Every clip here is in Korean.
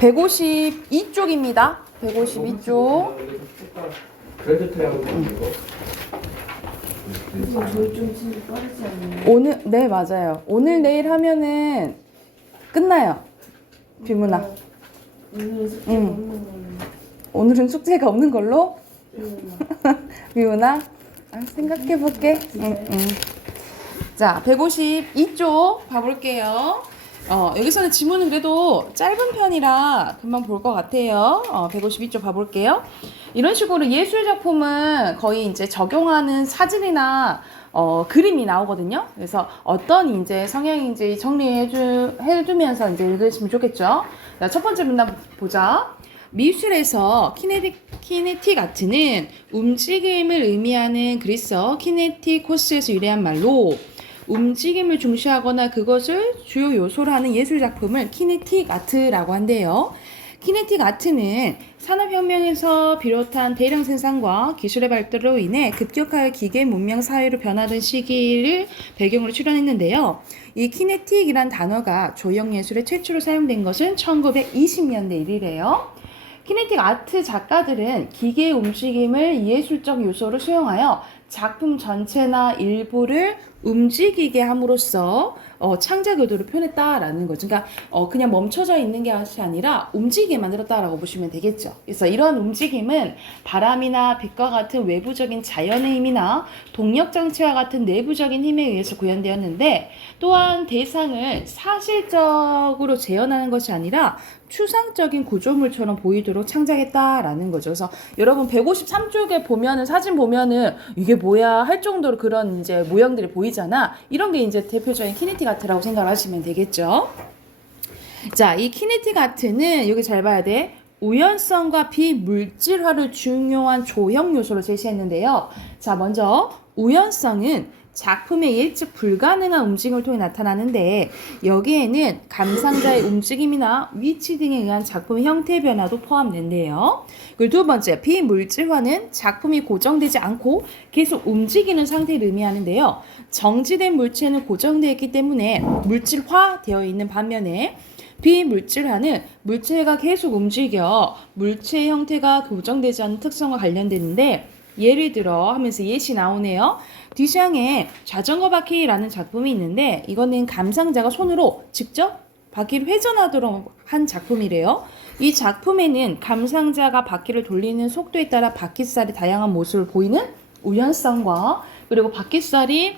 152쪽입니다. 152쪽. 그래도 태양은 이거. 저희 좀 진짜 빠르지 않나요? 오늘, 네, 맞아요. 오늘, 내일 하면은 끝나요. 비문학. 오늘은 숙제가 없는 걸로. 오늘은 숙제가 없는 걸로? 응. 비문학. 생각해볼게. 자, 152쪽 봐볼게요. 여기서는 지문은 그래도 짧은 편이라 금방 볼 것 같아요. 152쪽 봐볼게요. 이런 식으로 예술 작품은 거의 이제 적용하는 사진이나 그림이 나오거든요. 그래서 어떤 이제 성향인지 정리해두면서 이제 읽으시면 좋겠죠. 자, 첫 번째 문단 보자. 미술에서 키네틱 아트는 움직임을 의미하는 그리스어 키네티코스에서 유래한 말로 움직임을 중시하거나 그것을 주요 요소로 하는 예술 작품을 키네틱 아트라고 한대요. 키네틱 아트는 산업혁명에서 비롯한 대량 생산과 기술의 발달로 인해 급격하게 기계 문명 사회로 변화된 시기를 배경으로 출연했는데요. 이 키네틱이란 단어가 조형 예술에 최초로 사용된 것은 1920년대 일이래요. 키네틱 아트 작가들은 기계의 움직임을 예술적 요소로 수용하여 작품 전체나 일부를 움직이게 함으로써 창작 의도를 표현했다라는 거죠. 그러니까 그냥 멈춰져 있는 게 아니라 움직이게 만들었다라고 보시면 되겠죠. 그래서 이런 움직임은 바람이나 빛과 같은 외부적인 자연의 힘이나 동력 장치와 같은 내부적인 힘에 의해서 구현되었는데, 또한 대상을 사실적으로 재현하는 것이 아니라 추상적인 구조물처럼 보이도록 창작했다라는 거죠. 그래서 여러분 153쪽에 보면은, 사진 보면은 이게 뭐야 할 정도로 그런 이제 모형들이 보이잖아. 이런 게 이제 대표적인 키네틱 아트라고 생각을 하시면 되겠죠. 자, 이 키네틱 아트는 여기 잘 봐야 돼. 우연성과 비물질화를 중요한 조형 요소로 제시했는데요. 자, 먼저 우연성은 작품의 예측 불가능한 움직임을 통해 나타나는데, 여기에는 감상자의 움직임이나 위치 등에 의한 작품의 형태 변화도 포함된대요. 그리고 두 번째, 비물질화는 작품이 고정되지 않고 계속 움직이는 상태를 의미하는데요. 정지된 물체는 고정되어 있기 때문에 물질화되어 있는 반면에, 비물질화는 물체가 계속 움직여 물체의 형태가 고정되지 않는 특성과 관련되는데, 예를 들어 하면서 예시 나오네요. 뒤샹의 자전거 바퀴라는 작품이 있는데, 이거는 감상자가 손으로 직접 바퀴를 회전하도록 한 작품이래요. 이 작품에는 감상자가 바퀴를 돌리는 속도에 따라 바퀴살이 다양한 모습을 보이는 우연성과, 그리고 바퀴살이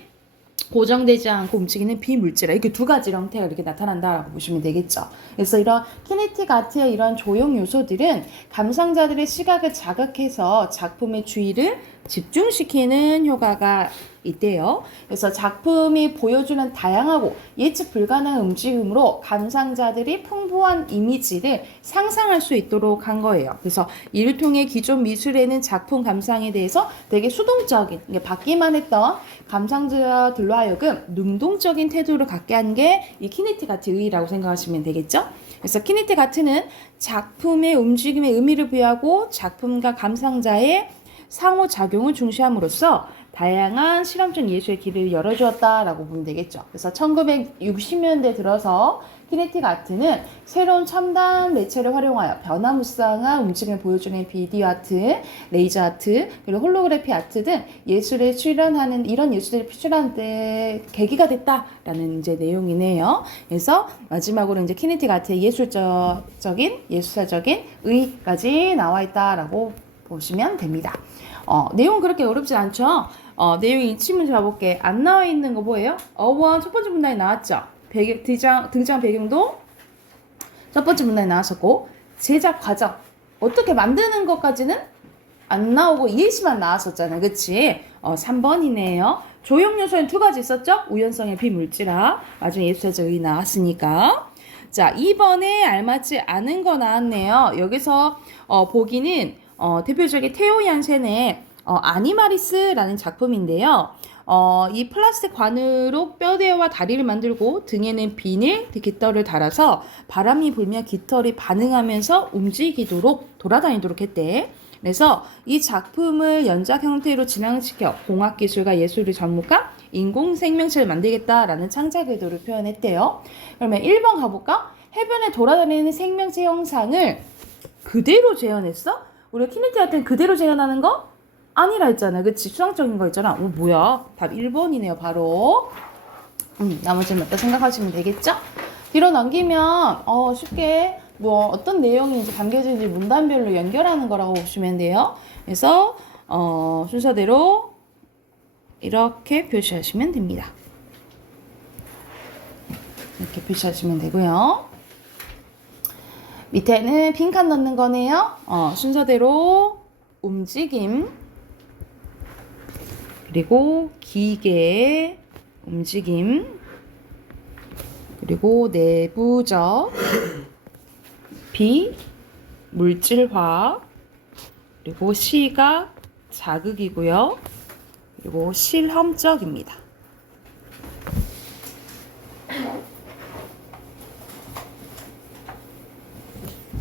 고정되지 않고 움직이는 비물질화, 이렇게 두 가지 형태가 이렇게 나타난다라고 보시면 되겠죠. 그래서 이런 키네틱 아트의 이런 조형 요소들은 감상자들의 시각을 자극해서 작품의 주의를 집중시키는 효과가 있대요. 그래서 작품이 보여주는 다양하고 예측 불가능한 움직임으로 감상자들이 풍부한 이미지를 상상할 수 있도록 한 거예요. 그래서 이를 통해 기존 미술에는 작품 감상에 대해서 되게 수동적인, 받기만 했던 감상자들로 하여금 능동적인 태도를 갖게 한 게 이 키네틱 아트의 의의라고 생각하시면 되겠죠. 그래서 키네틱 아트는 작품의 움직임에 의미를 부여하고 작품과 감상자의 상호작용을 중시함으로써 다양한 실험적 예술의 길을 열어주었다라고 보면 되겠죠. 그래서 1960년대 들어서 키네틱 아트는 새로운 첨단 매체를 활용하여 변화무쌍한 움직임을 보여주는 비디오 아트, 레이저 아트, 그리고 홀로그래피 아트 등 예술에 출연하는, 이런 예술들이 출연하는 데 계기가 됐다라는 이제 내용이네요. 그래서 마지막으로 이제 키네틱 아트의 예술사적인 의의까지 나와 있다라고 보시면 됩니다. 내용은 그렇게 어렵지 않죠? 내용이 이 친문 잡아볼게. 안 나와 있는 거 뭐예요? 어원 첫 번째 문단에 나왔죠? 등장 배경도 첫 번째 문단에 나왔었고, 제작 과정, 어떻게 만드는 것까지는 안 나오고 예시만 나왔었잖아요. 그치? 3번이네요. 조형 요소는 두 가지 있었죠? 우연성의 비물질화, 나중에 예술사적 의의 나왔으니까. 자, 2번에 알맞지 않은 거 나왔네요. 여기서 보기는 대표적인 테오 얀센의 아니마리스라는 작품인데요. 이 플라스틱 관으로 뼈대와 다리를 만들고 등에는 비닐 깃털을 달아서 바람이 불면 깃털이 반응하면서 움직이도록 돌아다니도록 했대. 그래서 이 작품을 연작 형태로 진행시켜 공학기술과 예술의 접목한 인공생명체를 만들겠다라는 창작 의도를 표현했대요. 그러면 1번 가볼까? 해변에 돌아다니는 생명체 형상을 그대로 재현했어? 우리가 키네틱 할 때는 그대로 재현하는 거? 아니라 했잖아. 그치? 수상적인 거 있잖아. 오, 뭐야? 답 1번이네요, 바로. 나머지는 맞다 생각하시면 되겠죠? 뒤로 넘기면, 쉽게 뭐 어떤 내용이 이제 담겨진지 문단별로 연결하는 거라고 보시면 돼요. 그래서, 순서대로 이렇게 표시하시면 됩니다. 이렇게 표시하시면 되고요. 밑에는 빈칸 넣는 거네요. 순서대로 움직임, 그리고 기계 움직임, 그리고 내부적, 비물질화, 그리고 시각, 자극이고요. 그리고 실험적입니다.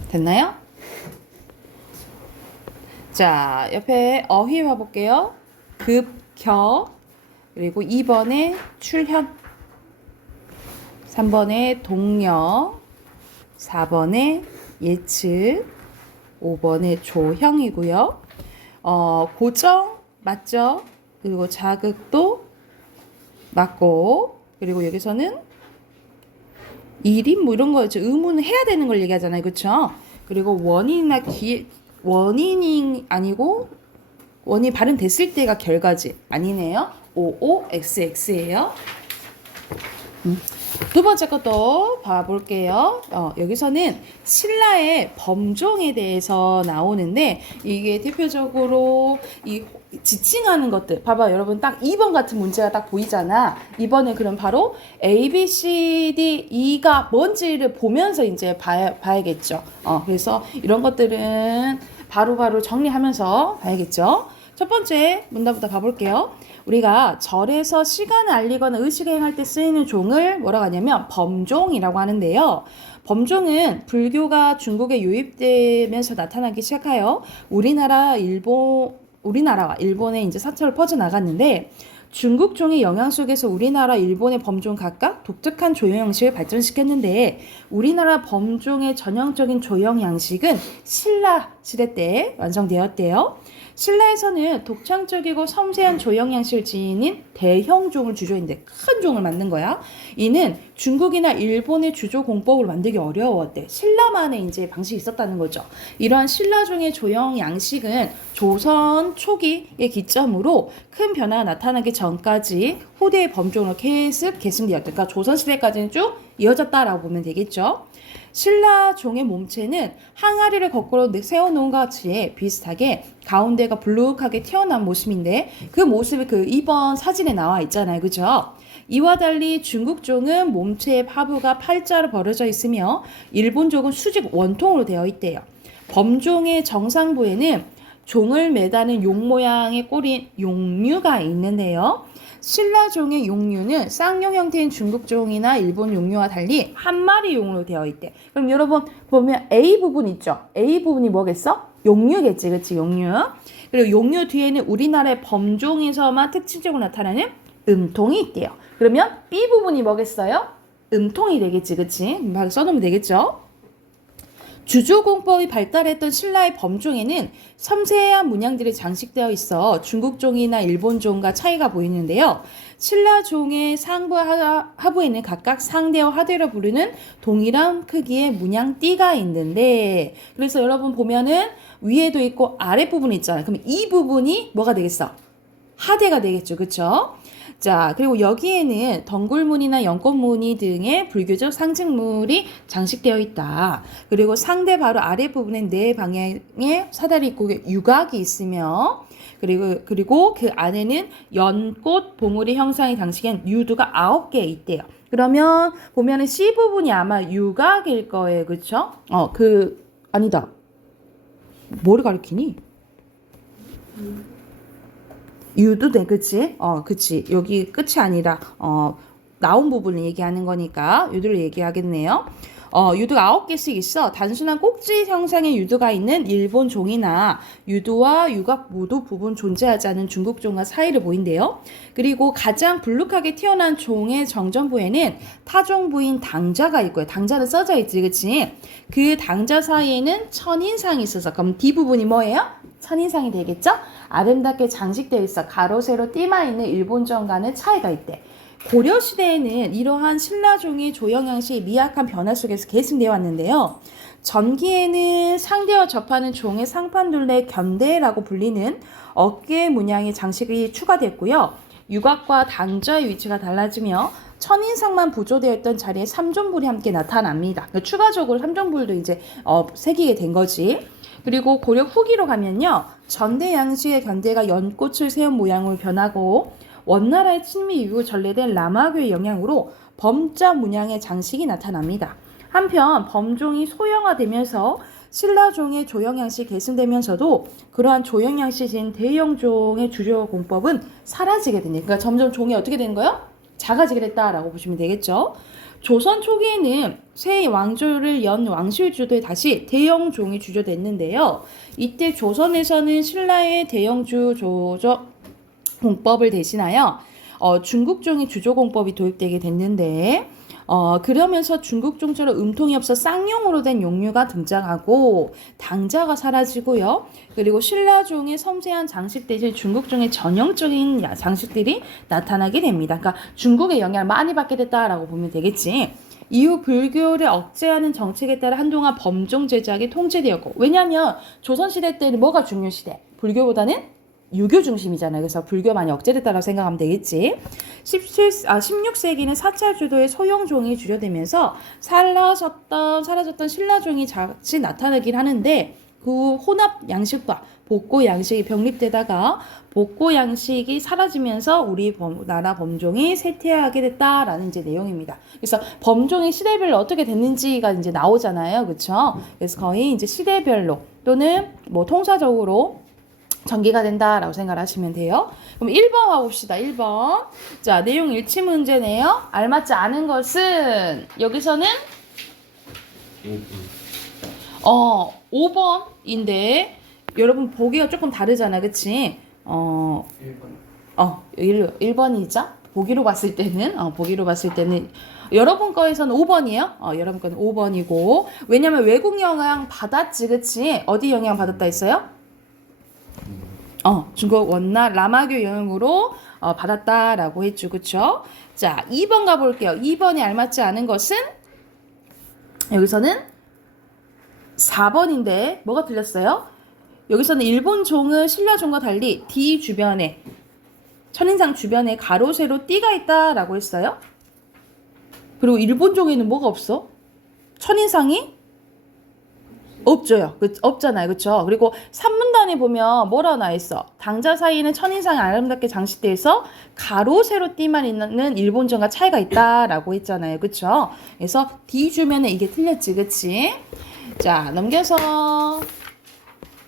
됐나요? 자, 옆에 어휘 봐볼게요. 급격, 그리고 2번에 출현, 3번에 동력, 4번에 예측, 5번에 조형이고요. 고정 맞죠? 그리고 자극도 맞고, 그리고 여기서는 1인 뭐 이런 거 의문은 해야 되는 걸 얘기하잖아요. 그쵸? 그리고 원인이 아니고 원이 발음됐을 때가 결과지. 아니네요. OOXX예요. 두 번째 것도 봐볼게요. 여기서는 신라의 범종에 대해서 나오는데 이게 대표적으로 이 지칭하는 것들 봐봐 여러분 딱 2번 같은 문제가 딱 보이잖아. 2번에 그럼 바로 A, B, C, D, E가 뭔지를 보면서 이제 봐야겠죠. 그래서 이런 것들은 바로바로 정리하면서 봐야겠죠. 첫 번째 문단부터 봐볼게요. 우리가 절에서 시간을 알리거나 의식을 행할 때 쓰이는 종을 뭐라고 하냐면 범종이라고 하는데요. 범종은 불교가 중국에 유입되면서 나타나기 시작하여 우리나라와 일본에 이제 사찰로 퍼져나갔는데 중국 종의 영향 속에서 우리나라, 일본의 범종 각각 독특한 조형 양식을 발전시켰는데 우리나라 범종의 전형적인 조형 양식은 신라 시대 때 완성되었대요. 신라에서는 독창적이고 섬세한 조형 양식을 지닌 대형종을 주조인데 큰 종을 만든 거야. 이는 중국이나 일본의 주조 공법을 만들기 어려웠대. 신라만의 이제 방식이 있었다는 거죠. 이러한 신라종의 조형 양식은 조선 초기의 기점으로 큰 변화가 나타나기 전까지 후대의 범종으로 계속 계승되었다. 그러니까 조선시대까지는 쭉 이어졌다라고 보면 되겠죠. 신라종의 몸체는 항아리를 거꾸로 세워놓은 것 같이 비슷하게 가운데가 불룩하게 튀어나온 모습인데 그 모습이 그 2번 사진에 나와 있잖아요. 그죠? 이와 달리 중국종은 몸체의 하부가 팔자로 벌어져 있으며 일본종은 수직 원통으로 되어 있대요. 범종의 정상부에는 종을 매다는 용 모양의 꼬린 용류가 있는데요. 신라종의 용류는 쌍용 형태인 중국종이나 일본 용류와 달리 한 마리 용으로 되어 있대. 그럼 여러분 보면 A 부분 있죠? A 부분이 뭐겠어? 용류겠지, 그치? 용류. 그리고 용류 뒤에는 우리나라의 범종에서만 특징적으로 나타나는 음통이 있대요. 그러면 B 부분이 뭐겠어요? 음통이 되겠지, 그치? 바로 써놓으면 되겠죠? 주조공법이 발달했던 신라의 범종에는 섬세한 문양들이 장식되어 있어 중국종이나 일본종과 차이가 보이는데요. 신라종의 상부와 하부에는 각각 상대와 하대로 부르는 동일한 크기의 문양띠가 있는데 그래서 여러분 보면은 위에도 있고 아랫부분이 있잖아요. 그럼 이 부분이 뭐가 되겠어? 하대가 되겠죠. 그쵸? 자, 그리고 여기에는 덩굴무늬나 연꽃무늬 등의 불교적 상징물이 장식되어 있다. 그리고 상대 바로 아랫부분에 네 방향의 사다리 있고 유각이 있으며 그리고 그 안에는 연꽃 봉우리 형상의 장식엔 유두가 9개 있대요. 그러면 보면은 C 부분이 아마 유각일 거예요. 그쵸? 아니다. 뭐를 가리키니? 유두대, 그치? 그치. 여기 끝이 아니라, 나온 부분을 얘기하는 거니까, 유두를 얘기하겠네요. 유두가 9개씩 있어. 단순한 꼭지 형상의 유두가 있는 일본 종이나 유두와 유곽 모두 부분 존재하지 않은 중국 종과 사이를 보인대요. 그리고 가장 불룩하게 튀어나온 종의 정전부에는 타종부인 당자가 있고요. 당자는 써져 있지, 그치? 그 당자 사이에는 천인상이 있어서 그럼 뒷부분이 뭐예요? 천인상이 되겠죠? 아름답게 장식되어 있어. 가로 세로 띠마 있는 일본종과는 차이가 있대. 고려시대에는 이러한 신라종의 조형 양식이 미약한 변화 속에서 계승되어 왔는데요. 전기에는 상대와 접하는 종의 상판둘레 견대라고 불리는 어깨 문양의 장식이 추가됐고요. 유곽과 당자의 위치가 달라지며 천인상만 부조되어 있던 자리에 삼존불이 함께 나타납니다. 그러니까 추가적으로 삼존불도 이제 새기게 된 거지. 그리고 고려 후기로 가면요. 전대 양식의 견대가 연꽃을 세운 모양으로 변하고 원나라의 침미 이후 전래된 라마교의 영향으로 범자 문양의 장식이 나타납니다. 한편 범종이 소형화되면서 신라종의 조형 양식이 계승되면서도 그러한 조형 양식인 대형종의 주조 공법은 사라지게 됩니다. 그러니까 점점 종이 어떻게 되는 거예요? 작아지게 됐다라고 보시면 되겠죠. 조선 초기에는 새 왕조를 연 왕실주도에 다시 대형종이 주조됐는데요. 이때 조선에서는 신라의 대형주 조조 공법을 대신하여 중국종의 주조공법이 도입되게 됐는데 그러면서 중국종처럼 음통이 없어 쌍용으로 된 용류가 등장하고 당자가 사라지고요. 그리고 신라종의 섬세한 장식 대신 중국종의 전형적인 장식들이 나타나게 됩니다. 그러니까 중국의 영향을 많이 받게 됐다라고 보면 되겠지. 이후 불교를 억제하는 정책에 따라 한동안 범종 제작이 통제되었고 왜냐하면 조선시대 때는 뭐가 중요시대? 불교보다는 유교 중심이잖아요. 그래서 불교 많이 억제됐다고 생각하면 되겠지. 16세기는 사찰 주도의 소형종이 주려되면서 사라졌던 신라종이 다시 나타나긴 하는데 그 혼합 양식과 복고 양식이 병립되다가 복고 양식이 사라지면서 우리 나라 범종이 쇠퇴하게 됐다라는 이제 내용입니다. 그래서 범종이 시대별로 어떻게 됐는지가 이제 나오잖아요. 그렇죠? 그래서 거의 이제 시대별로 또는 뭐 통사적으로 전개가 된다라고 생각하시면 돼요. 그럼 1번 와봅시다. 1번. 자, 내용 일치 문제네요. 알맞지 않은 것은 여기서는 5번인데 여러분 보기가 조금 다르잖아. 그치? 1번이죠. 보기로 봤을 때는 여러분 거에서는 5번이에요. 여러분 거는 5번이고 왜냐면 외국 영향 받았지. 그치? 어디 영향 받았다 했어요? 중국 원나 라마교 영향으로 받았다라고 했죠. 그쵸? 자, 2번 가볼게요. 2번이 알맞지 않은 것은 여기서는 4번인데 뭐가 틀렸어요? 여기서는 일본 종은 신라 종과 달리 D 주변에 천인상 주변에 가로 세로 띠가 있다라고 했어요. 그리고 일본 종에는 뭐가 없어? 천인상이 없잖아요. 그쵸? 그리고 산문단에 보면 뭐라고 나와있어? 당자 사이에는 천인상이 아름답게 장식되어 있어 가로 세로 띠만 있는 일본종과 차이가 있다라고 했잖아요. 그쵸? 그래서 D 주면은 이게 틀렸지. 그치? 자, 넘겨서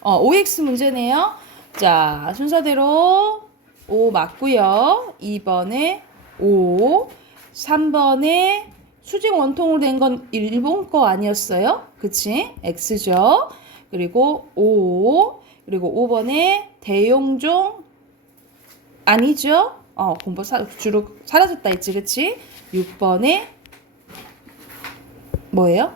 OX 문제네요. 자, 순서대로 5 맞고요. 2번에 5, 3번에 수직 원통으로 된 건 일본 거 아니었어요? 그치? X죠. 그리고 5, 그리고 5번에 대용종 아니죠? 공법 주로 사라졌다 했지, 그치? 6번에 뭐예요?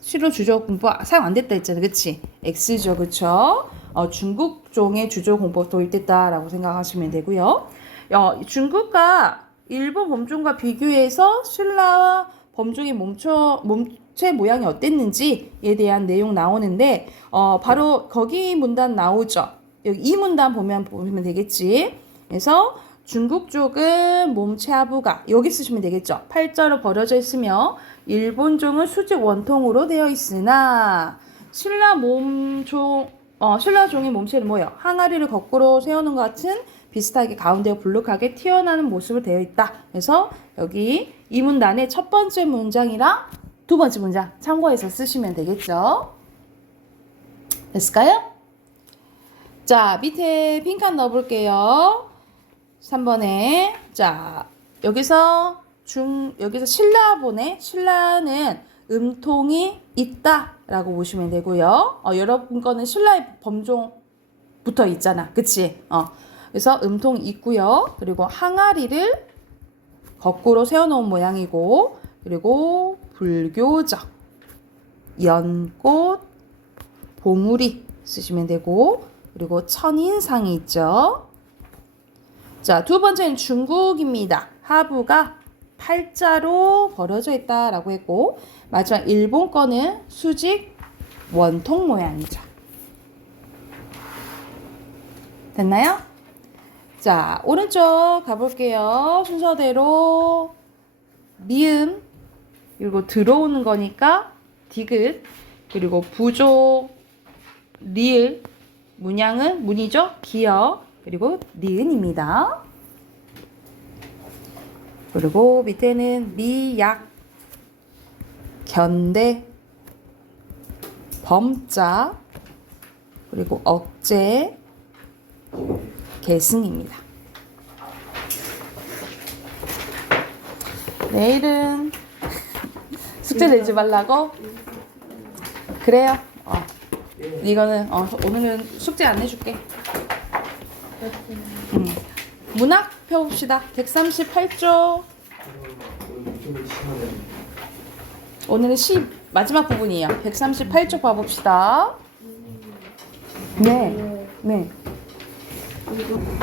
실로 주조 공법 사용 안 됐다 했잖아, 그치? X죠, 그쵸? 중국종의 주조 공법 도입됐다라고 생각하시면 되고요. 중국과 일본 범종과 비교해서 신라 범종의 몸체 모양이 어땠는지에 대한 내용 나오는데 바로 거기 문단 나오죠. 여기 이 문단 보면 되겠지. 그래서 중국 쪽은 몸체 하부가 여기 쓰시면 되겠죠. 팔자로 벌어져 있으며 일본 종은 수직 원통으로 되어 있으나 신라 종의 몸체는 뭐예요? 항아리를 거꾸로 세우는 것 같은 비슷하게 가운데가 불룩하게 튀어나오는 모습으로 되어 있다. 그래서 여기 이 문단의 첫 번째 문장이랑 두 번째 문장 참고해서 쓰시면 되겠죠. 됐을까요? 자, 밑에 빈칸 넣어볼게요. 3번에 자 여기서 신라 보네. 신라는 음통이 있다라고 보시면 되고요. 여러분 거는 신라의 범종 붙어 있잖아. 그치? 그래서 음통이 있고요. 그리고 항아리를 거꾸로 세워놓은 모양이고, 그리고 불교적, 연꽃, 봉우리 쓰시면 되고, 그리고 천인상이 있죠. 자, 두 번째는 중국입니다. 하부가 팔자로 벌어져 있다라고 했고, 마지막 일본 거는 수직 원통 모양이죠. 됐나요? 자, 오른쪽 가볼게요. 순서대로 미음, 그리고 들어오는 거니까 디귿, 그리고 부조, 리을, 문양은 문이죠? 기역, 그리고 니은입니다. 그리고 밑에는 미약, 견대, 범자, 그리고 억제, 계승입니다. 내일은 숙제 내지 말라고? 그래요. 이거는 오늘은 숙제 안 내줄게. 문학 펴봅시다. 138조. 오늘은 마지막 부분이에요. 138쪽 봐봅시다. 네. 네.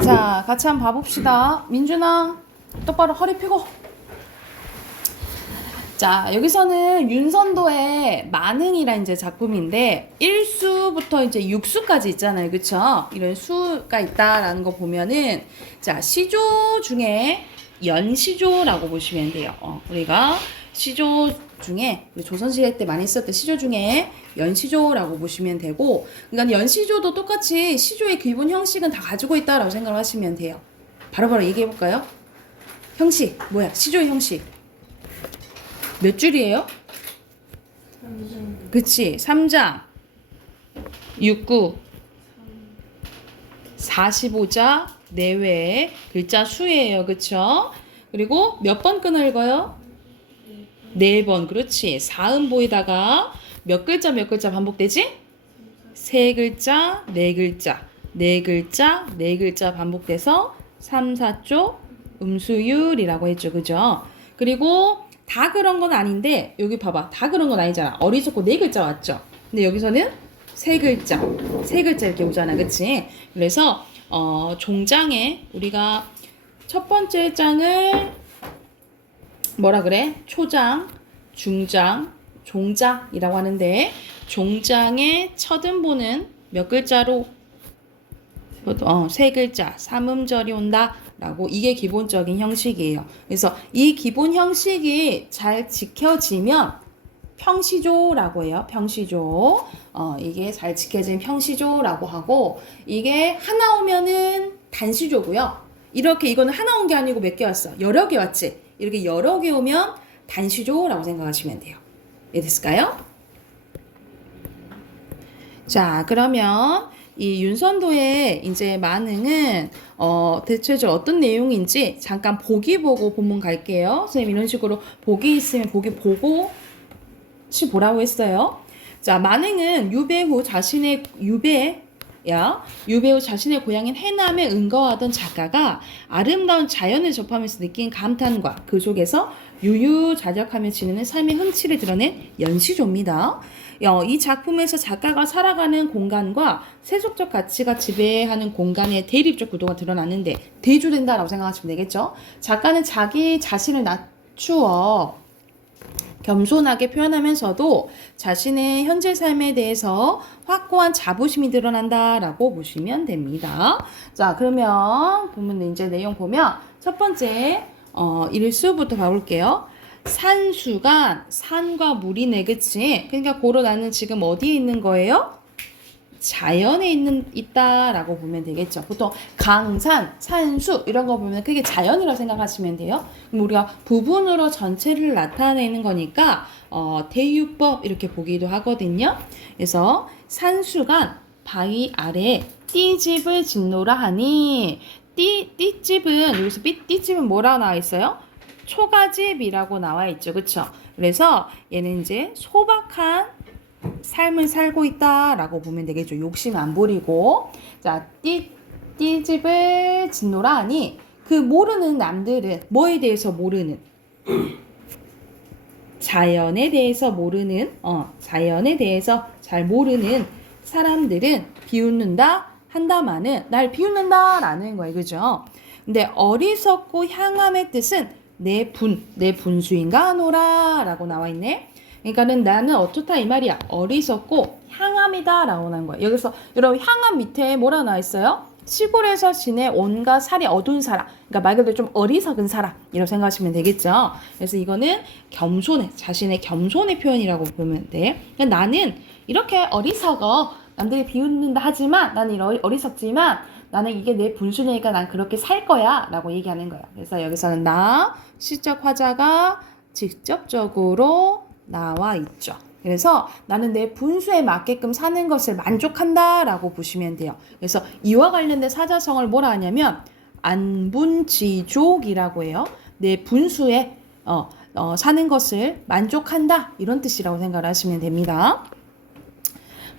자, 같이 한번 봐봅시다. 민준아, 똑바로 허리 펴고. 자, 여기서는 윤선도의 만흥이라는 이제 작품인데 1수부터 이제 6수까지 있잖아요. 그쵸? 이런 수가 있다라는 거 보면은 자, 시조 중에 연시조라고 보시면 돼요. 우리가 시조 중에 조선시대 때 많이 썼던 시조 중에 연시조라고 보시면 되고, 그러니까 연시조도 똑같이 시조의 기본 형식은 다 가지고 있다라고 생각을 하시면 돼요. 바로바로 얘기해 볼까요? 형식 뭐야? 시조의 형식 몇 줄이에요? 3장. 그치, 3장 69 45자 내외의 글자 수예요. 그쵸? 그리고 몇 번 끊어 읽어요? 4번. 그렇지. 사음보에다가 몇 글자 몇 글자 반복되지? 3글자 4글자 4글자 4글자 반복돼서 3, 4조 음수율이라고 했죠. 그죠? 그리고 다 그런 건 아닌데 여기 봐봐. 다 그런 건 아니잖아. 어리석고 4글자 왔죠. 근데 여기서는 3글자 3글자 이렇게 오잖아. 그치? 그래서 종장에 우리가 첫 번째 장을 뭐라 그래? 초장, 중장, 종장이라고 하는데 종장의 첫 음보는 몇 글자로? 3글자, 삼음절이 온다라고, 이게 기본적인 형식이에요. 그래서 이 기본 형식이 잘 지켜지면 평시조라고 해요. 평시조. 이게 잘 지켜진 평시조라고 하고, 이게 하나 오면은 단시조고요. 이렇게 이거는 하나 온 게 아니고 몇 개 왔어? 여러 개 왔지? 이렇게 여러 개 오면 단시조라고 생각하시면 돼요. 이해됐을까요? 자, 그러면 이 윤선도의 이제 만흥은 대체적으로 어떤 내용인지 잠깐 보기 보고 본문 갈게요. 선생님 이런 식으로 보기 있으면 보기 보고 보라고 했어요. 자, 만흥은 유배 후 자신의 고향인 해남에 은거하던 작가가 아름다운 자연을 접하면서 느낀 감탄과 그 속에서 유유자적하며 지내는 삶의 흔치를 드러낸 연시조입니다. 이 작품에서 작가가 살아가는 공간과 세속적 가치가 지배하는 공간의 대립적 구도가 드러나는데 대조된다라고 생각하시면 되겠죠. 작가는 자기 자신을 낮추어 겸손하게 표현하면서도 자신의 현재 삶에 대해서 확고한 자부심이 드러난다라고 보시면 됩니다. 자, 그러면 본문 이제 내용 보면 첫 번째 일수부터 봐볼게요. 산수간, 산과 물이네, 그치? 그러니까 고로 나는 지금 어디에 있는 거예요? 자연에 있다라고 보면 되겠죠. 보통 강산, 산수 이런 거 보면 그게 자연이라고 생각하시면 돼요. 그럼 우리가 부분으로 전체를 나타내는 거니까 대유법 이렇게 보기도 하거든요. 그래서 산수간 바위 아래 띠집을 짓노라 하니 띠집은 여기서 띠집은 뭐라고 나와 있어요? 초가집이라고 나와 있죠. 그쵸? 그래서 얘는 이제 소박한 삶을 살고 있다라고 보면 되겠죠. 욕심 안 부리고. 자, 띠집을 짓노라 하니 그 모르는 남들은 뭐에 대해서 모르는? 자연에 대해서 모르는, 자연에 대해서 잘 모르는 사람들은 비웃는다 한다마는 날 비웃는다 라는 거예요. 그죠? 근데 어리석고 향함의 뜻은 내 분수인가 하노라 라고 나와 있네. 그러니까는 나는 어떻다 이 말이야. 어리석고 향함이다 라고 하는 거예요. 여기서 여러분 향함 밑에 뭐라 나와 있어요? 시골에서 지내 온갖 살이 어두운 사람. 그러니까 말 그대로 좀 어리석은 사람. 이라고 생각하시면 되겠죠. 그래서 이거는 겸손해. 자신의 겸손의 표현이라고 보면 돼. 그러니까 나는 이렇게 어리석어. 남들이 비웃는다 하지만 나는 어리석지만 나는 이게 내 분수니까 난 그렇게 살 거야 라고 얘기하는 거야. 그래서 여기서는 나 시적 화자가 직접적으로 나와 있죠. 그래서 나는 내 분수에 맞게끔 사는 것을 만족한다 라고 보시면 돼요. 그래서 이와 관련된 사자성어를 뭐라 하냐면 안분지족이라고 해요. 내 분수에 사는 것을 만족한다 이런 뜻이라고 생각을 하시면 됩니다.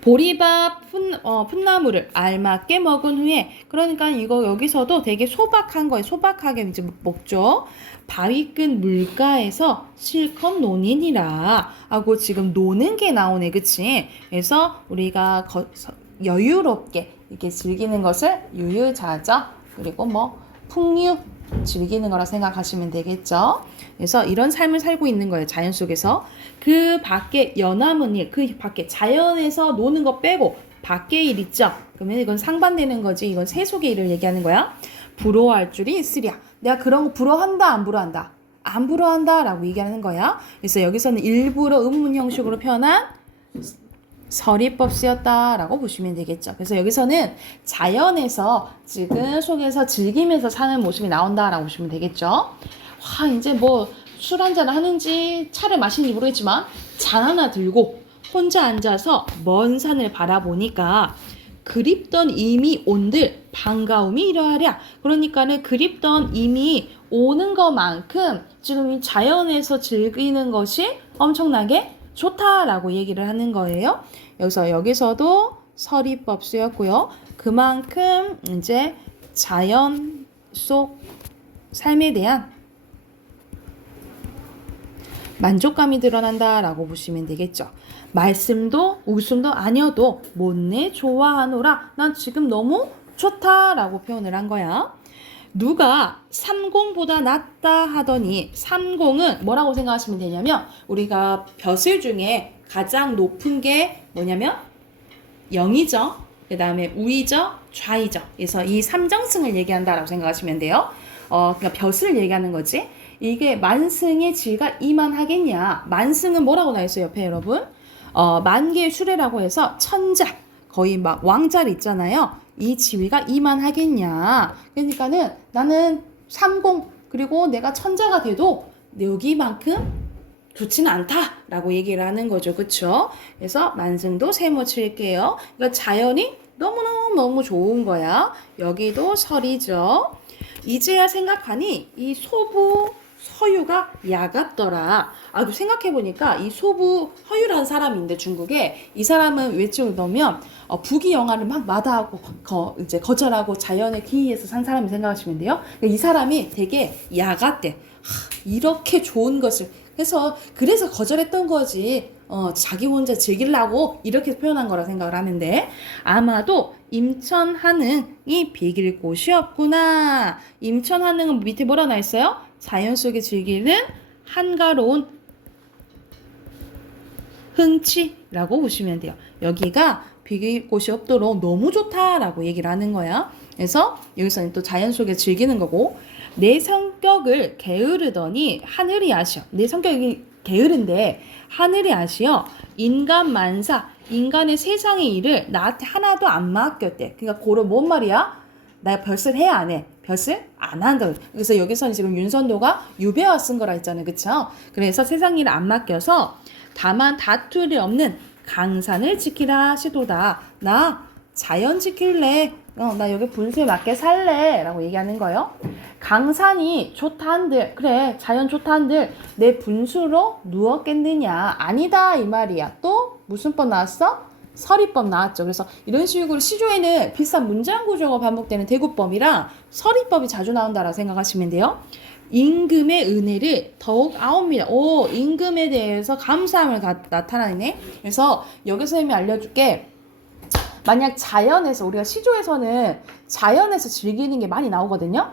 보리밥 풋나무를 알맞게 먹은 후에 그러니까 이거 여기서도 되게 소박한 거예요. 소박하게 이제 먹죠. 바위끝 물가에서 실컷 노니니라 하고 지금 노는 게 나오네. 그치? 그래서 우리가 여유롭게 이렇게 즐기는 것을 유유자적 그리고 뭐 풍류 즐기는 거라 생각하시면 되겠죠. 그래서 이런 삶을 살고 있는 거예요. 자연 속에서. 그 밖에 연함은 일, 그 밖에 자연에서 노는 거 빼고 밖의 일 있죠. 그러면 이건 상반되는 거지. 이건 세속의 일을 얘기하는 거야. 부러워할 줄이 있으랴. 내가 그런 거 부러워한다 안 부러워한다? 안 부러워한다 라고 얘기하는 거야. 그래서 여기서는 일부러 의문 형식으로 표현한 서리법 쓰였다라고 보시면 되겠죠. 그래서 여기서는 자연에서 지금 속에서 즐기면서 사는 모습이 나온다라고 보시면 되겠죠. 와, 이제 뭐 술 한잔 하는지 차를 마시는지 모르겠지만 잔 하나 들고 혼자 앉아서 먼 산을 바라보니까 그립던 이미 온들 반가움이 이러하랴. 그러니까는 그립던 이미 오는 것만큼 지금 이 자연에서 즐기는 것이 엄청나게 좋다라고 얘기를 하는 거예요. 여기서도 서리법 쓰였고요. 그만큼 이제 자연 속 삶에 대한 만족감이 드러난다라고 보시면 되겠죠. 말씀도 웃음도 아니어도 못내 좋아하노라. 난 지금 너무 좋다라고 표현을 한 거야. 누가 삼공보다 낫다 하더니 삼공은 뭐라고 생각하시면 되냐면 우리가 벼슬 중에 가장 높은 게 뭐냐면 영이죠. 그 다음에 우이죠. 좌이죠. 그래서 이 삼정승을 얘기한다라고 생각하시면 돼요. 그러니까 벼슬을 얘기하는 거지. 이게 만승의 질가 이만하겠냐. 만승은 뭐라고 나와 있어요 옆에 여러분? 만개의 수레라고 해서 천자 거의 막 왕자리 있잖아요. 이 지위가 이만하겠냐. 그러니까는 나는 삼공 그리고 내가 천자가 돼도 여기만큼 좋지는 않다라고 얘기를 하는 거죠. 그쵸? 그래서 만승도 세모 칠게요. 그러니까 자연이 너무너무 좋은 거야. 여기도 설이죠. 이제야 생각하니 이 소부 서유가 야같더라. 생각해보니까 이 소부 허유라는 사람인데 중국에 이 사람은 왜 찍어놓으면 부귀 영화를 막 마다하고 이제 거절하고 자연에 기이해서 산 사람이 생각하시면 돼요. 이 사람이 되게 야같대. 이렇게 좋은 것을 그래서 거절했던 거지. 자기 혼자 즐기려고 이렇게 표현한 거라 생각을 하면 돼. 아마도 임천하능이 비길 곳이 없구나. 임천하능은 밑에 뭐라 나와 있어요? 자연 속에 즐기는 한가로운 흥취라고 보시면 돼요. 여기가 비길 곳이 없도록 너무 좋다라고 얘기를 하는 거야. 그래서 여기서는 또 자연 속에 즐기는 거고 내 성격을 게으르더니 하늘이 아시어. 내 성격이 게으른데 하늘이 아시어 인간 만사 인간의 세상의 일을 나한테 하나도 안 맡겼대. 그러니까 고로 뭔 말이야? 나 벼슬 해 안 해? 벼슬 안 한다. 그래서 여기서는 지금 윤선도가 유배와 쓴 거라 했잖아요. 그쵸? 그래서 세상 일을 안 맡겨서 다만 다툴 일 없는 강산을 지키라 하시도다. 나 자연 지킬래. 나 여기 분수에 맞게 살래 라고 얘기하는 거예요. 강산이 좋다 한들, 그래 자연 좋다 한들 내 분수로 누웠겠느냐. 아니다 이 말이야. 또 무슨 법 나왔어? 서리법 나왔죠. 그래서 이런 식으로 시조에는 비슷한 문장 구조가 반복되는 대구법이랑 서리법이 자주 나온다라고 생각하시면 돼요. 임금의 은혜를 더욱 아옵니다. 오, 임금에 대해서 감사함을 나타나네. 그래서 여기서 선생님이 알려줄게. 만약 자연에서, 우리가 시조에서는 자연에서 즐기는 게 많이 나오거든요.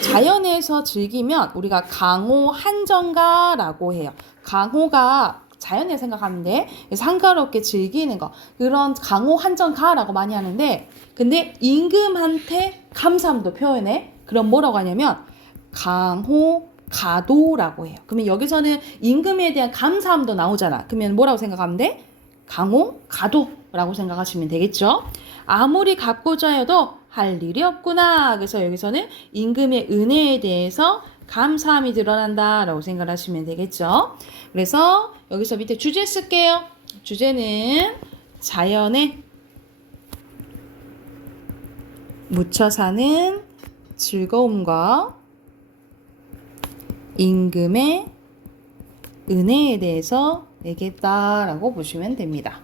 자연에서 즐기면 우리가 강호 한정가라고 해요. 강호가 자연에 생각하면 돼. 그래서 한가롭게 즐기는 거. 그런 강호 한정가라고 많이 하는데, 근데 임금한테 감사함도 표현해. 그럼 뭐라고 하냐면 강호 가도라고 해요. 그러면 여기서는 임금에 대한 감사함도 나오잖아. 그러면 뭐라고 생각하면 돼? 강호 가도라고 생각하시면 되겠죠. 아무리 갖고자 해도 할 일이 없구나. 그래서 여기서는 임금의 은혜에 대해서 감사함이 드러난다라고 생각하시면 되겠죠. 그래서 여기서 밑에 주제 쓸게요. 주제는 자연에 묻혀 사는 즐거움과 임금의 은혜에 대해서 얘기했다라고 보시면 됩니다.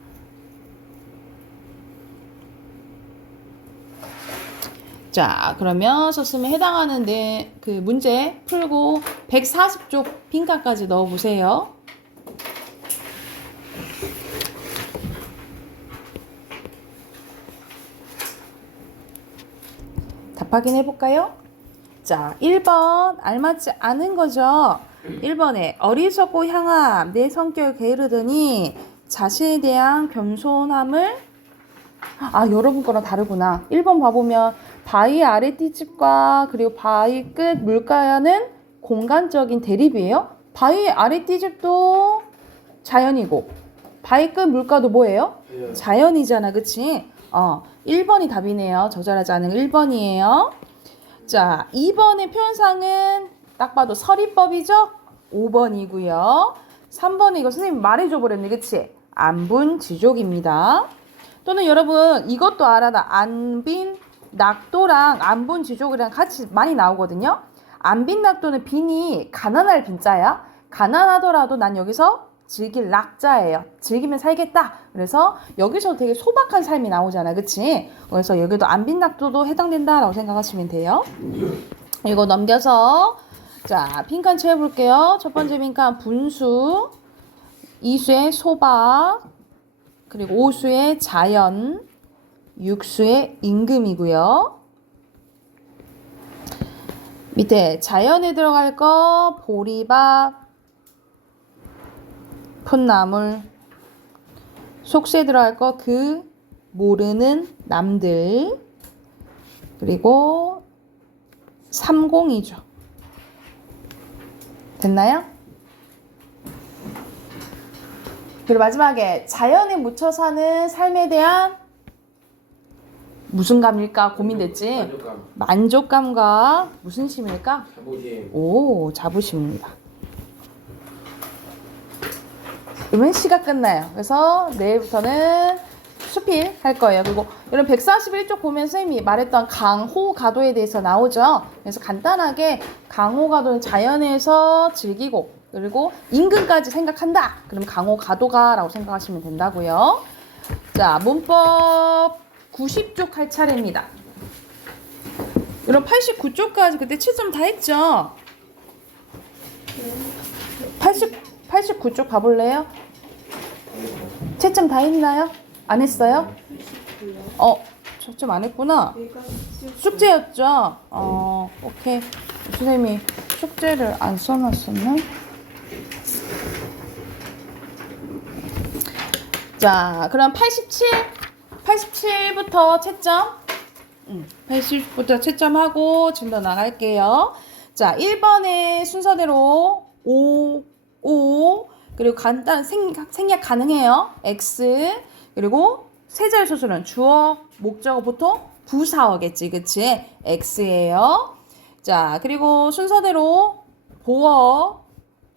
자, 그러면 썼으면 해당하는데 그 문제 풀고 140쪽 빈칸까지 넣어보세요. 답 확인해볼까요? 자, 1번 알맞지 않은 거죠. 1번에 어리석고 향함 내 성격을 게으르더니 자신에 대한 겸손함을 여러분 거랑 다르구나. 1번 봐보면 바위 아래 띠집과 그리고 바위 끝 물가는 공간적인 대립이에요. 바위 아래 띠집도 자연이고 바위 끝 물가도 뭐예요? 자연이잖아. 그치? 1번이 답이네요. 적절하지 않은 1번이에요. 자, 2번의 표현상은 딱 봐도 서리법이죠? 5번이고요. 3번은 이거 선생님 말해줘 버렸네. 그치? 안분지족입니다. 또는 여러분 이것도 알아. 나 안빈 낙도랑 안분지족이랑 같이 많이 나오거든요. 안빈 낙도는 빈이 가난할 빈자야. 가난하더라도 난 여기서 즐길 낙자예요. 즐기면 살겠다. 그래서 여기서 되게 소박한 삶이 나오잖아. 그치? 그래서 여기도 안빈 낙도도 해당된다라고 생각하시면 돼요. 이거 넘겨서 자, 빈칸 채워볼게요. 첫 번째 빈칸 분수, 2수의 소박, 그리고 5수의 자연, 6수의 임금이고요. 밑에 자연에 들어갈 거 보리밥, 풋나물, 속수에 들어갈 거 그 모르는 남들, 그리고 30이죠. 됐나요? 그리고 마지막에 자연에 묻혀 사는 삶에 대한 무슨 감일까 고민됐지? 만족감과 무슨 심일까? 자부심. 오, 자부심입니다. 그러면 시가 끝나요. 그래서 내일부터는 수필 할 거예요. 그리고 여러분 141쪽 보면 선생님이 말했던 강호가도에 대해서 나오죠. 그래서 간단하게 강호가도는 자연에서 즐기고 그리고 임금까지 생각한다. 그럼 강호가도가 라고 생각하시면 된다고요. 자, 문법 90쪽 할 차례입니다. 그럼 89쪽까지 그때 7점 다 했죠? 89쪽 가볼래요? 채점 다 했나요? 안 했어요? 채점 안 했구나. 숙제였죠? 오케이. 선생님이 숙제를 안 써놨었나? 자, 그럼 87부터 채점. 80부터 채점하고 지금 더 나갈게요. 자, 1번의 순서대로 5, 그리고 간단 생략 가능해요. X, 그리고 세 자리 소수는 주어, 목적어 보통 부사어겠지, 그치? X예요. 자, 그리고 순서대로 보어,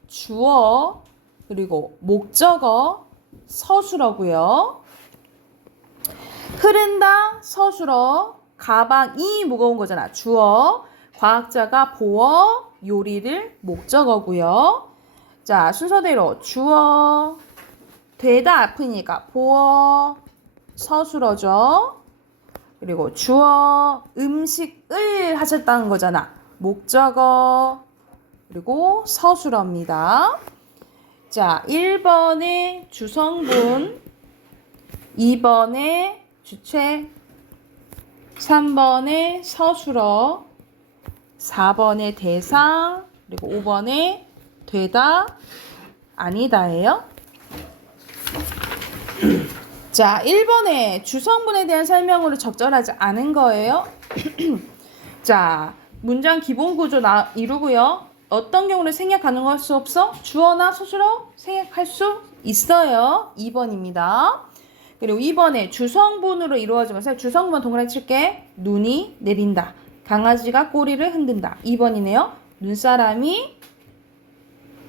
주어, 그리고 목적어, 서술어고요. 흐른다, 서술어, 가방이 무거운 거잖아. 주어. 과학자가 보어, 요리를 목적어고요. 자, 순서대로 주어, 되다 아프니까 보어, 서술어죠. 그리고 주어, 음식을 하셨다는 거잖아. 목적어, 그리고 서술어입니다. 자, 1번에 주성분, 2번에 주체, 3번에 서술어, 4번에 대상, 그리고 5번에 되다, 아니다예요. 자, 1번에 주성분에 대한 설명으로 적절하지 않은 거예요. 자, 문장 기본 구조 이루고요. 어떤 경우를 생략하는 수 없어? 주어나 서술어 생략할 수 있어요. 2번입니다. 그리고 2번에 주성분으로 이루어진 것을 주성분 동그라미 칠게. 눈이 내린다. 강아지가 꼬리를 흔든다. 2번이네요. 눈사람이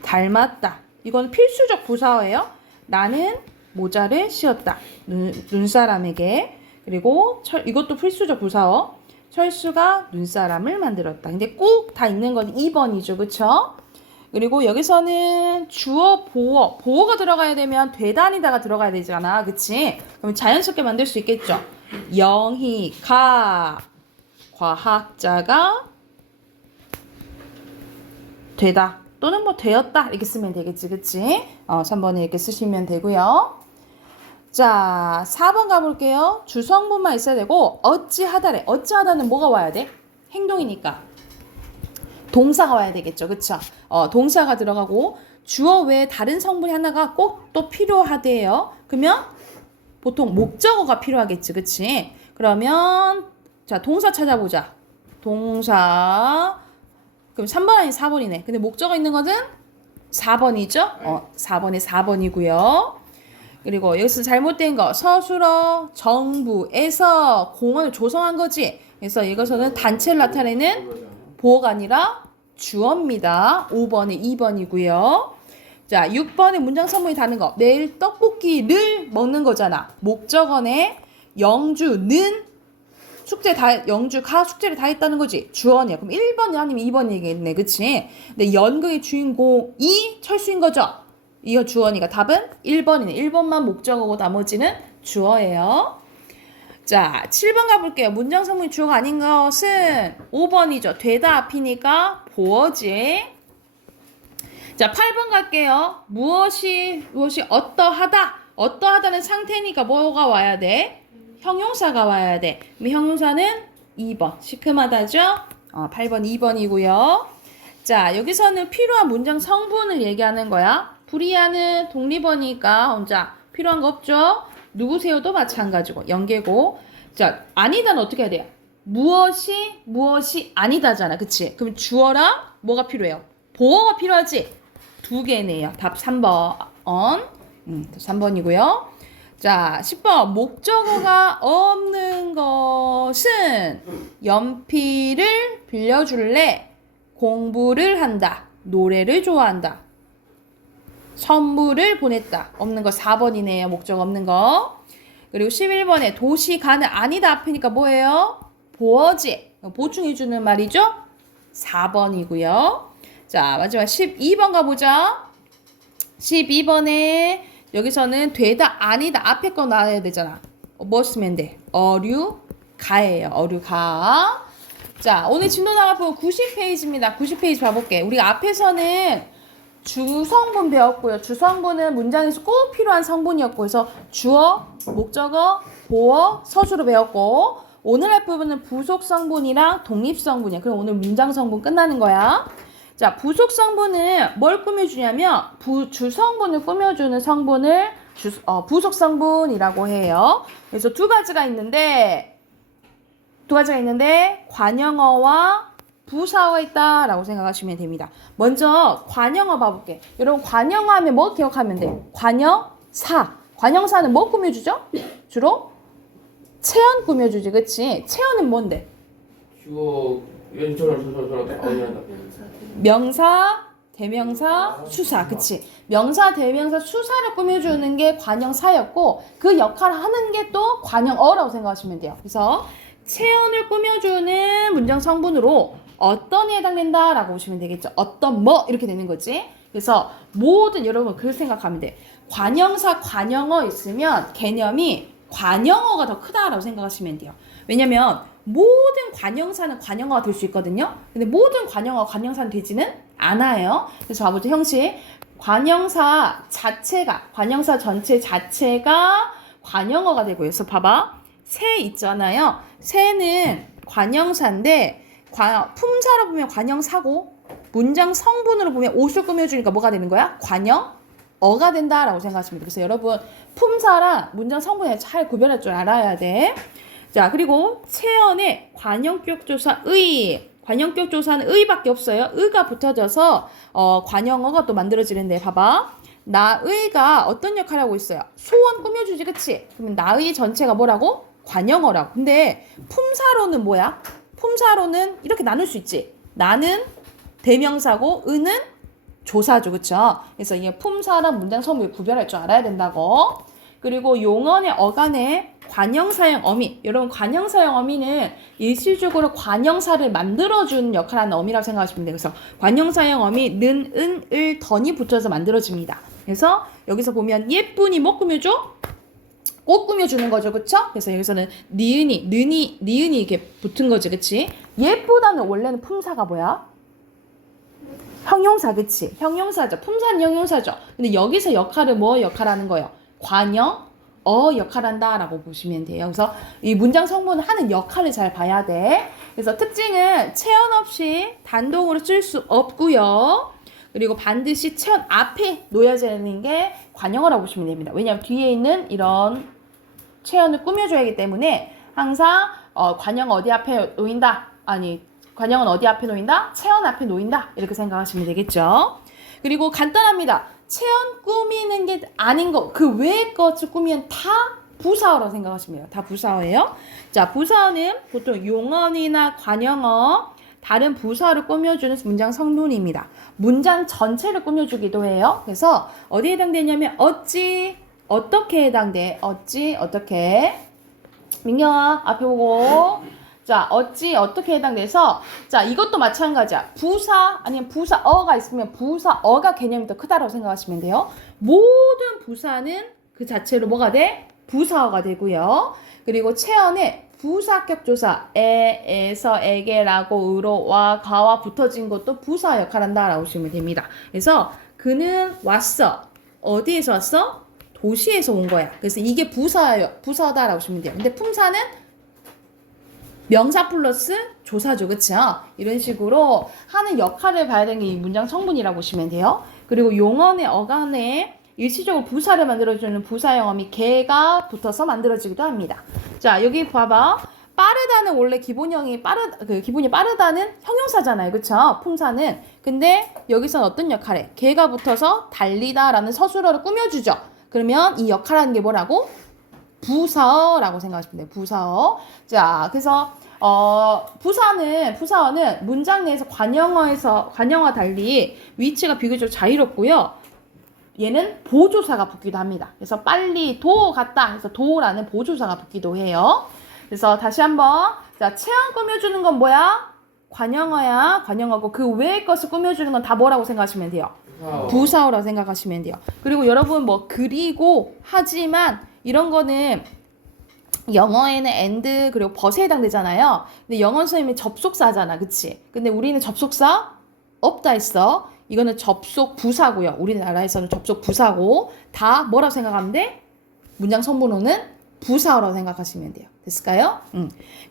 닮았다. 이건 필수적 부사어예요. 나는 모자를 씌웠다. 눈사람에게. 그리고 이것도 필수적 부사어. 철수가 눈사람을 만들었다. 근데 꼭 다 있는 건 2번이죠. 그쵸? 그리고 여기서는 주어, 보어가 들어가야 되면 되다 아니다가 들어가야 되잖아. 그치? 그럼 자연스럽게 만들 수 있겠죠? 영희, 과학자가 되다. 또는 뭐 되었다. 이렇게 쓰면 되겠지. 그치? 3번에 이렇게 쓰시면 되고요. 자, 4번 가볼게요. 주성분만 있어야 되고 어찌하다래. 어찌하다는 뭐가 와야 돼? 행동이니까. 동사가 와야 되겠죠. 그쵸? 동사가 들어가고 주어 외에 다른 성분이 하나가 꼭 또 필요하대요. 그러면 보통 목적어가 필요하겠지. 그치? 그러면 자, 동사 찾아보자. 동사. 그럼 3번 아니 4번이네. 근데 목적어 있는 것은 4번이죠? 4번에 4번이고요. 그리고 여기서 잘못된 거 서술어 정부에서 공원을 조성한 거지. 그래서 이것은 단체를 나타내는 보어가 아니라 주어입니다. 5번에 2번이고요. 자, 6번에 문장 성분이 다른 거. 내일 떡볶이를 먹는 거잖아. 목적어네. 영주는 영주가 숙제를 다 했다는 거지. 주어냐. 그럼 1번이 아니면 2번이겠네. 그치? 근데 연극의 주인공이 철수인 거죠. 이거 주어니까 답은 1번이네. 1번만 목적어고 나머지는 주어예요. 자, 7번 가볼게요. 문장 성분이 주어가 아닌 것은 5번이죠. 되다 앞이니까 보어지. 자, 8번 갈게요. 무엇이 어떠하다. 어떠하다는 상태니까 뭐가 와야 돼? 형용사가 와야 돼. 그럼 형용사는 2번. 시큼하다죠? 8번 2번이고요. 자, 여기서는 필요한 문장 성분을 얘기하는 거야. 불이하는 독립어니까 혼자 필요한 거 없죠? 누구세요도 마찬가지고 연계고. 자, 아니다는 어떻게 해야 돼요? 무엇이 아니다잖아. 그치? 그럼 주어랑 뭐가 필요해요? 보어가 필요하지? 두 개네요. 답 3번. 3번이고요. 자, 10번. 목적어가 없는 것은 연필을 빌려줄래? 공부를 한다. 노래를 좋아한다. 선물을 보냈다. 없는 거 4번이네요. 목적 없는 거. 그리고 11번에 도시가는 아니다 앞이니까 뭐예요? 보어지. 보충해주는 말이죠. 4번이고요. 자, 마지막 12번 가보자. 12번에 여기서는 되다 아니다 앞에 거 나와야 되잖아. 뭐 쓰면 돼? 어류가예요. 어류가. 자, 오늘 진도 나가보 90페이지입니다. 90페이지 봐볼게. 우리가 앞에서는 주성분 배웠고요. 주성분은 문장에서 꼭 필요한 성분이었고, 그래서 주어, 목적어, 보어, 서술로 배웠고, 오늘 할 부분은 부속 성분이랑 독립 성분이야. 그럼 오늘 문장 성분 끝나는 거야. 자, 부속 성분은 뭘 꾸며주냐면 주성분을 꾸며주는 성분을 부속 성분이라고 해요. 그래서 두 가지가 있는데 관형어와 부사어가 있다라고 생각하시면 됩니다. 먼저 관형어 봐볼게. 여러분 관형어 하면 뭐 기억하면 돼? 관형사. 관형사는 뭐 꾸며주죠? 주로 체언 꾸며주지. 그치? 체언은 뭔데? 주어 연전을 어디한다. 명사, 대명사, 수사. 그치? 명사, 대명사, 수사를 꾸며주는 게 관형사였고 그 역할을 하는 게 또 관형어라고 생각하시면 돼요. 그래서 체언을 꾸며주는 문장 성분으로 어떤에 해당된다라고 보시면 되겠죠. 어떤 뭐 이렇게 되는 거지. 그래서 모든 여러분 그 생각하면 돼. 관형사, 관형어 있으면 개념이 관형어가 더 크다라고 생각하시면 돼요. 왜냐면 모든 관형사는 관형어가 될 수 있거든요. 근데 모든 관형어가 관형사는 되지는 않아요. 그래서 아무튼 형식 관형사 자체가 관형사 전체 자체가 관형어가 되고 그래서 봐봐. 새 있잖아요. 새는 관형사인데 품사로 보면 관형사고 문장 성분으로 보면 옷을 꾸며주니까 뭐가 되는 거야? 관형어가 된다라고 생각하시면 돼요. 그래서 여러분 품사랑 문장 성분에 잘 구별할 줄 알아야 돼. 자, 그리고 체언의 관형격 조사 의. 관형격 조사는 의밖에 없어요. 의가 붙어져서 관형어가 또 만들어지는데 봐봐. 나의가 어떤 역할을 하고 있어요? 소원 꾸며주지, 그치? 그러면 나의 전체가 뭐라고? 관형어라고. 근데 품사로는 뭐야? 품사로는 이렇게 나눌 수 있지. 나는 대명사고 의는 조사죠, 그쵸? 그래서 이게 품사랑 문장 성분을 구별할 줄 알아야 된다고. 그리고 용언의 어간의 관형사형 어미. 여러분 관형사형 어미는 일시적으로 관형사를 만들어주는 역할을 하는 어미라고 생각하시면 돼요. 그래서 관형사형 어미 는, 은, 을, 던이 붙어서 만들어집니다. 그래서 여기서 보면 예쁜이 뭐 꾸며줘? 꽃 꾸며주는 거죠, 그쵸? 그래서 여기서는 니은이 이렇게 붙은 거지, 그치? 예쁘다는 원래는 품사가 뭐야? 형용사, 그치? 형용사죠. 품사는 형용사죠. 근데 여기서 역할을 뭐 역할하는 거예요? 관형, 역할한다라고 보시면 돼요. 그래서 이 문장 성분은 하는 역할을 잘 봐야 돼. 그래서 특징은 체언 없이 단독으로 쓸 수 없고요. 그리고 반드시 체언 앞에 놓여지는 게 관형어라고 보시면 됩니다. 왜냐하면 뒤에 있는 이런 체언을 꾸며줘야 하기 때문에 항상 관형은 어디 앞에 놓인다? 관형은 어디 앞에 놓인다? 체언 앞에 놓인다. 이렇게 생각하시면 되겠죠. 그리고 간단합니다. 체언 꾸미는 게 아닌 거, 그 외의 것을 꾸미면 다 부사어라고 생각하시면 돼요. 다 부사어예요. 자, 부사어는 보통 용언이나 관형어, 다른 부사어를 꾸며주는 문장 성분입니다. 문장 전체를 꾸며주기도 해요. 그래서 어디에 해당되냐면 어찌, 어떻게 해당돼. 어찌, 어떻게. 민경아, 앞에 보고. 자, 어찌, 어떻게 해당돼서, 자, 이것도 마찬가지야. 부사, 아니면 부사어가 있으면 부사어가 개념이 더 크다라고 생각하시면 돼요. 모든 부사는 그 자체로 뭐가 돼? 부사어가 되고요. 그리고 체언의 부사격 조사, 에서, 에게, 라고, 으로, 와, 가와 붙어진 것도 부사 역할을 한다라고 보시면 됩니다. 그래서 그는 왔어. 어디에서 왔어? 도시에서 온 거야. 그래서 이게 부사다라고 보시면 돼요. 근데 품사는 명사 플러스 조사죠. 그쵸? 이런 식으로 하는 역할을 봐야 되는 게 이 문장 성분이라고 보시면 돼요. 그리고 용언의 어간에 일시적으로 부사를 만들어주는 부사형 어미 개가 붙어서 만들어지기도 합니다. 자, 여기 봐봐. 빠르다는 원래 기본이 빠르다는 형용사잖아요. 그쵸? 품사는. 근데 여기서는 어떤 역할을 해? 개가 붙어서 달리다라는 서술어를 꾸며주죠. 그러면 이 역할하는 게 뭐라고? 부사어라고 생각하시면 돼요. 부사어. 자, 그래서 부사어는 문장 내에서 관형어와 달리 위치가 비교적 자유롭고요. 얘는 보조사가 붙기도 합니다. 그래서 빨리 갔다 해서 도라는 보조사가 붙기도 해요. 그래서 다시 한번 자, 체언 꾸며주는 건 뭐야? 관형어야. 관형어고 그 외의 것을 꾸며주는 건 다 뭐라고 생각하시면 돼요? 부사어라고 생각하시면 돼요. 그리고 여러분 뭐 그리고 하지만 이런 거는 영어에는 and 그리고 but에 해당되잖아요. 근데 영어 선생님이 접속사잖아. 그치? 근데 우리는 접속사 없다 했어. 이거는 접속 부사고요. 우리나라에서는 접속 부사고 다 뭐라고 생각하면 돼? 문장 성분으로는 부사어라고 생각하시면 돼요. 됐을까요?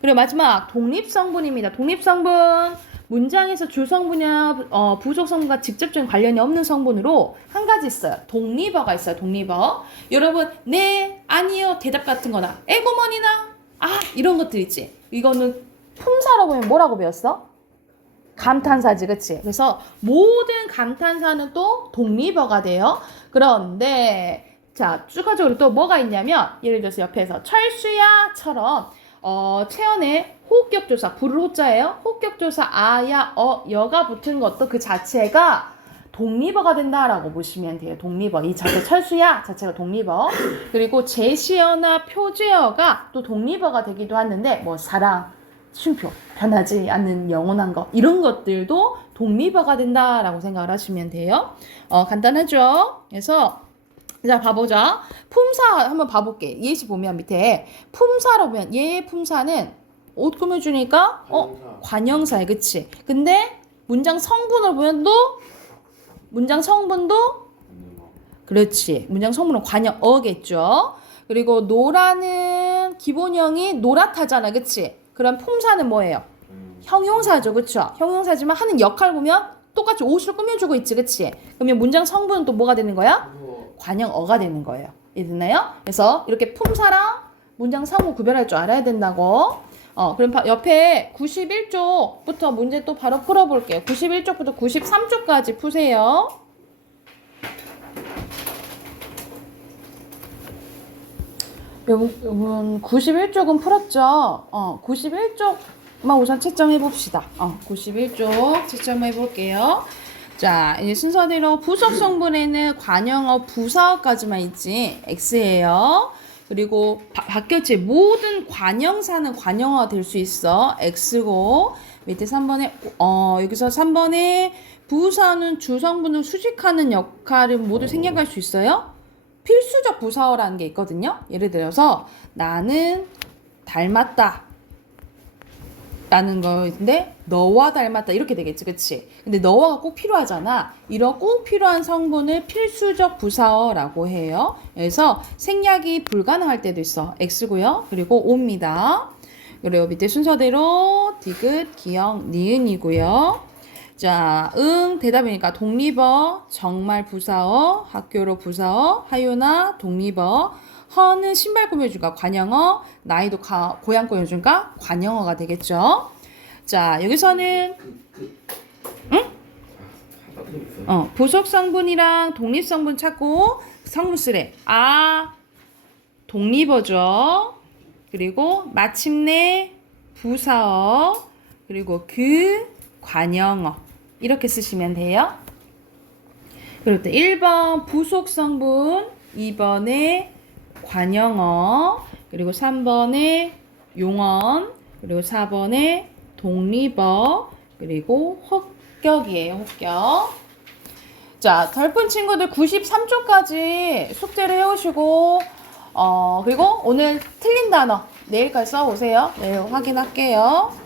그리고 마지막 독립성분입니다. 독립성분 문장에서 주성분이나 부속성분과 직접적인 관련이 없는 성분으로 한 가지 있어요. 독립어가 있어요. 독립어. 여러분 네, 아니요, 대답 같은 거나 에고머니나 이런 것들 있지. 이거는 품사라고 하면 뭐라고 배웠어? 감탄사지, 그치? 그래서 모든 감탄사는 또 독립어가 돼요. 그런데 자, 추가적으로 또 뭐가 있냐면 예를 들어서 옆에서 철수야처럼 체언에 호흡격 조사, 부를 호자예요. 호흡격 조사 아야, 여가 붙은 것도 그 자체가 독립어가 된다라고 보시면 돼요. 독립어. 이 자체 철수야 자체가 독립어. 그리고 제시어나 표제어가 또 독립어가 되기도 하는데 뭐 사랑, 쉼표, 변하지 않는 영원한 것 이런 것들도 독립어가 된다라고 생각을 하시면 돼요. 간단하죠? 그래서 자 봐보자. 품사 한번 봐볼게. 예시 보면 밑에 품사로 보면 얘의 품사는 옷 꾸며주니까 관형사야. 그치? 근데 문장 성분을 보면 또 문장 성분도 그렇지. 문장 성분은 관형어겠죠. 그리고 노라는 기본형이 노랗다잖아. 그치? 그럼 품사는 뭐예요? 형용사죠. 그쵸? 형용사지만 하는 역할 보면 똑같이 옷을 꾸며주고 있지. 그치? 그러면 문장 성분은 또 뭐가 되는 거야? 관형어가 되는 거예요. 이해됐나요? 그래서 이렇게 품사랑 문장 성분 구별할 줄 알아야 된다고. 그럼 옆에 91쪽부터 문제 또 바로 풀어볼게요. 91쪽부터 93쪽까지 푸세요. 여러분 91쪽은 풀었죠? 91쪽만 우선 채점해 봅시다. 91쪽 채점해 볼게요. 자, 이제 순서대로 부속 성분에는 관형어, 부사어까지만 있지. X예요. 그리고 바뀌었지. 모든 관형사는 관형어가 될 수 있어. X고 밑에 3번에 여기서 3번에 부사는 주성분을 수식하는 역할을 모두 생략할 수 있어요. 필수적 부사어라는 게 있거든요. 예를 들어서 나는 닮았다 라는 거인데 너와 닮았다 이렇게 되겠지. 그치? 근데 너와가 꼭 필요하잖아. 이런 꼭 필요한 성분을 필수적 부사어라고 해요. 그래서 생략이 불가능할 때도 있어. X고요. 그리고 O입니다. 그리고 밑에 순서대로 디귿, 기역, 니은이고요. 자, 대답이니까 독립어, 정말 부사어, 학교로 부사어, 하요나 독립어, 허는 신발 꾸며주니까 관형어, 나이도 고향 꾸며주니까 관형어가 되겠죠. 자, 여기서는 부속 성분이랑 독립 성분 찾고 성분 쓰래. 독립어죠. 그리고 마침내 부사어, 그리고 관형어 이렇게 쓰시면 돼요. 그리고 또 1번 부속 성분, 2번에 관형어, 그리고 3번에 용언, 그리고 4번에 독립어, 그리고 혹격이에요. 혹격. 자, 덜 푼 친구들 93쪽까지 숙제를 해오시고 그리고 오늘 틀린 단어 내일까지 써오세요. 내일 확인할게요.